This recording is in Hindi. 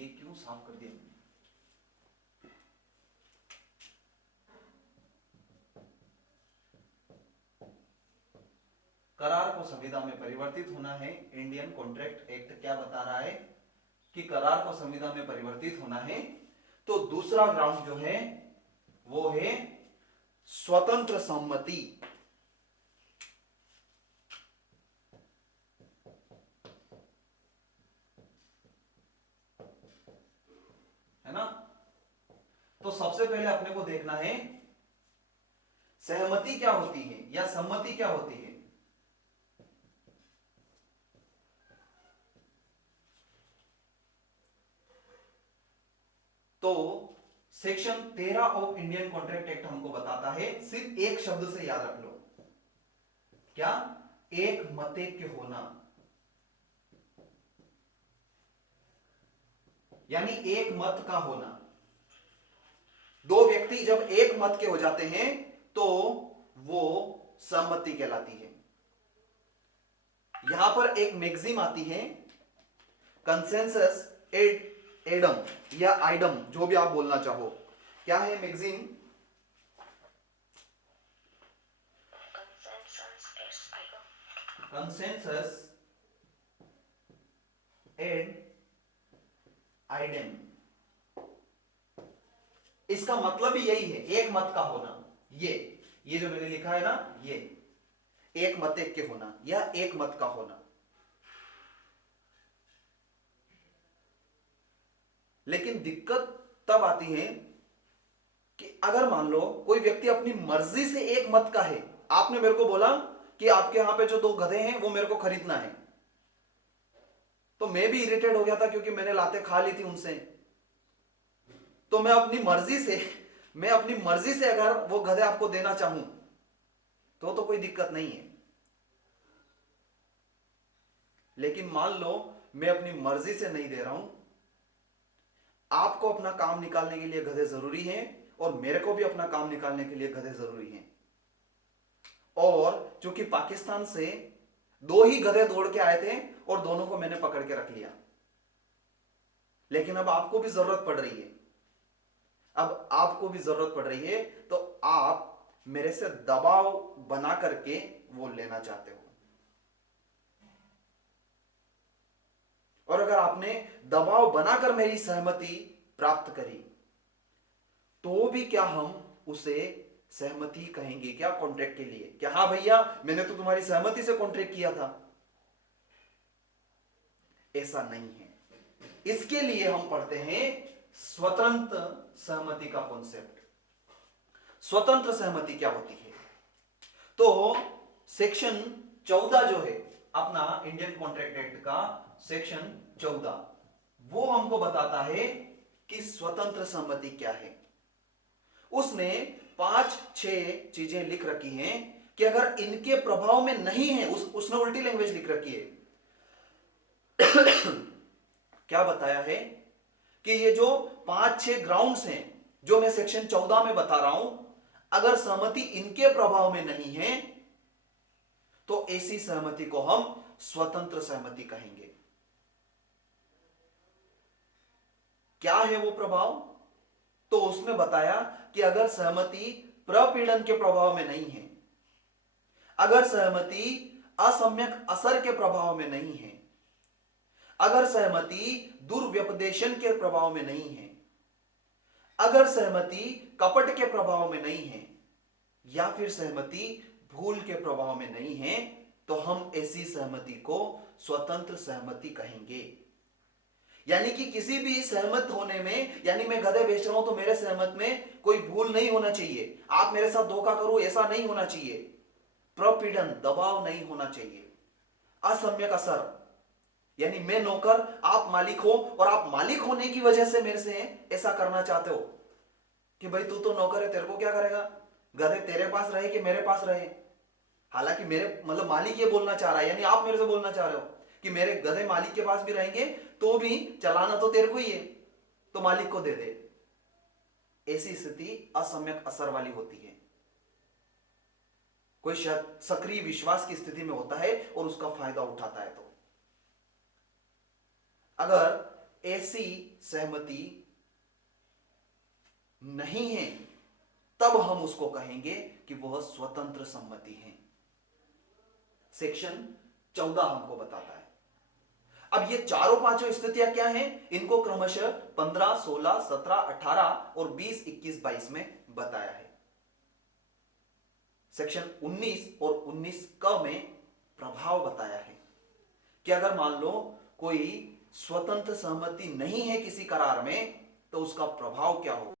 ये क्यों साफ कर दिया मैंने? करार को संविदा में परिवर्तित होना है। इंडियन कॉन्ट्रैक्ट एक्ट क्या बता रहा है कि करार को संविदा में परिवर्तित होना है। तो दूसरा ग्राउंड जो है वो है स्वतंत्र सम्मति। है ना? तो सबसे पहले अपने को देखना है सहमति क्या होती है या सम्मति क्या होती है। तो section 13 of Indian contract act हमको बताता है, सिर्फ एक शब्द से याद रख लो, क्या? एक मतेक्य होना, यानी एक मत का होना। दो व्यक्ति जब एक मत के हो जाते हैं तो वो सम्मति कहलाती है। यहां पर एक मैगजीम आती है, कंसेंसस एडम या आइडम, जो भी आप बोलना चाहो। क्या है मैगजीम? Consensus add idem. इसका मतलब ही यही है, एक मत का होना। ये जो मैंने लिखा है ना, ये एक मतेक्य होना या एक मत का होना। लेकिन दिक्कत तब आती है कि अगर मान लो कोई व्यक्ति अपनी मर्जी से एक मत का है, आपने मेरे को बोला कि आपके यहां पे जो दो गधे हैं वो मेरे को खरीदना है, तो मैं भी इरिटेट हो गया था क्योंकि मैंने लाते खा ली थी उनसे। तो मैं अपनी मर्जी से अगर वो गधे आपको देना चाहूं तो कोई दिक्कत नहीं है। लेकिन मान लो मैं अपनी मर्जी से नहीं दे रहा हूं, आपको अपना काम निकालने के लिए गधे जरूरी हैं और मेरे को भी अपना काम निकालने के लिए गधे जरूरी हैं। और चूंकि पाकिस्तान से दो ही गधे दौड़ के आए थे और दोनों को मैंने पकड़ के रख लिया, लेकिन अब आपको भी जरूरत पड़ रही है, तो आप मेरे से दबाव बना करके वो लेना चाहते हो। और अगर आपने दबाव बनाकर मेरी सहमति प्राप्त करी तो भी क्या हम उसे सहमति कहेंगे क्या कॉन्ट्रैक्ट के लिए? क्या हाँ भैया मैंने तो तुम्हारी सहमति से कॉन्ट्रैक्ट किया था? ऐसा नहीं है। इसके लिए हम पढ़ते हैं स्वतंत्र सहमति का कॉन्सेप्ट। स्वतंत्र सहमति क्या होती है? तो सेक्शन 14 जो है अपना इंडियन कॉन्ट्रैक्ट एक्ट का सेक्शन 14, वो हमको बताता है कि स्वतंत्र सहमति क्या है। उसने 5-6 चीजें लिख रखी हैं कि अगर इनके प्रभाव में नहीं है, उसने उल्टी लैंग्वेज लिख रखी है। क्या बताया है कि ये जो 5-6 ग्राउंड्स हैं जो मैं सेक्शन 14 में बता रहा हूं, अगर सहमति इनके प्रभाव में नहीं है तो ऐसी सहमति को हम स्वतंत्र सहमति कहेंगे। क्या है वो प्रभाव? तो उसने बताया कि अगर सहमति प्रपीड़न के प्रभाव में नहीं है, अगर सहमति असम्यक असर के प्रभाव में नहीं है, अगर सहमति दुर्व्यपदेशन के प्रभाव में नहीं है, अगर सहमति कपट के प्रभाव में नहीं है, या फिर सहमति भूल के प्रभाव में नहीं है, तो हम ऐसी सहमति को स्वतंत्र सहमति कहेंगे। यानी कि किसी भी सहमत होने में, यानी मैं गधे बेच रहा हूं तो मेरे सहमत में कोई भूल नहीं होना चाहिए, आप मेरे साथ धोखा करो ऐसा नहीं होना चाहिए, प्रपीड़न दबाव नहीं होना चाहिए, असम्यक असर, यानी मैं नौकर आप मालिक हो और आप मालिक होने की वजह से मेरे से ऐसा करना चाहते हो कि भाई तू तो नौकर है, तेरे को क्या करेगा, गधे तेरे पास रहे कि मेरे पास रहे। हालांकि मेरे मतलब मालिक ये बोलना चाह रहा है, यानी आप मेरे से बोलना चाह रहे हो कि मेरे गधे मालिक के पास भी रहेंगे तो भी चलाना तो तेरे को ही है, तो मालिक को दे दे। ऐसी स्थिति असम्यक असर वाली होती है, कोई सक्रिय विश्वास की स्थिति में होता है और उसका फायदा उठाता है। तो अगर ऐसी सहमति नहीं है, तब हम उसको कहेंगे कि वह स्वतंत्र सम्मति है। सेक्शन 14 हमको बताता है। अब ये चारों पांचों स्थितियां क्या हैं, इनको क्रमशः 15, 16, 17, 18 और 20, 21, 22 में बताया है। सेक्शन 19 और 19 क में प्रभाव बताया है कि अगर मान लो कोई स्वतंत्र सहमति नहीं है किसी करार में, तो उसका प्रभाव क्या हो।